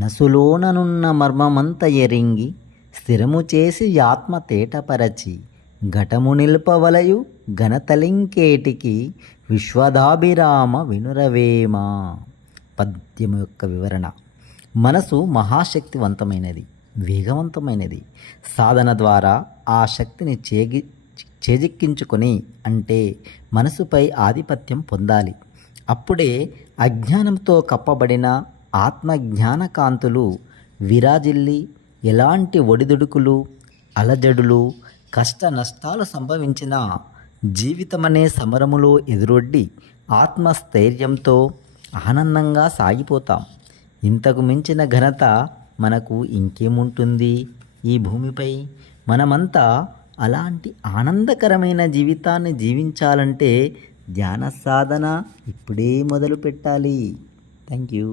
మనసులోననున్న మర్మమంత ఎరింగి స్థిరము చేసి ఆత్మ తేటపరచి ఘటము నిల్పవలయు ఘనతలింకేటికి విశ్వదాభిరామ వినురవేమ. పద్యం యొక్క వివరణ: మనసు మహాశక్తివంతమైనది, వేగవంతమైనది. సాధన ద్వారా ఆ శక్తిని చేజిక్కించుకొని అంటే మనసుపై ఆధిపత్యం పొందాలి. అప్పుడే అజ్ఞానంతో కప్పబడిన ఆత్మజ్ఞాన కాంతులు విరాజిల్లి ఎలాంటి ఒడిదుడుకులు, అలజడులు, కష్ట నష్టాలు సంభవించిన జీవితమనే సమరములో ఎదురొడ్డి ఆత్మస్థైర్యంతో ఆనందంగా సాగిపోతాం. ఇంతకు మించిన ఘనత మనకు ఇంకేముంటుంది ఈ భూమిపై? మనమంతా అలాంటి ఆనందకరమైన జీవితాన్ని జీవించాలంటే ధ్యాన సాధన ఇప్పుడే మొదలు పెట్టాలి. Thank you.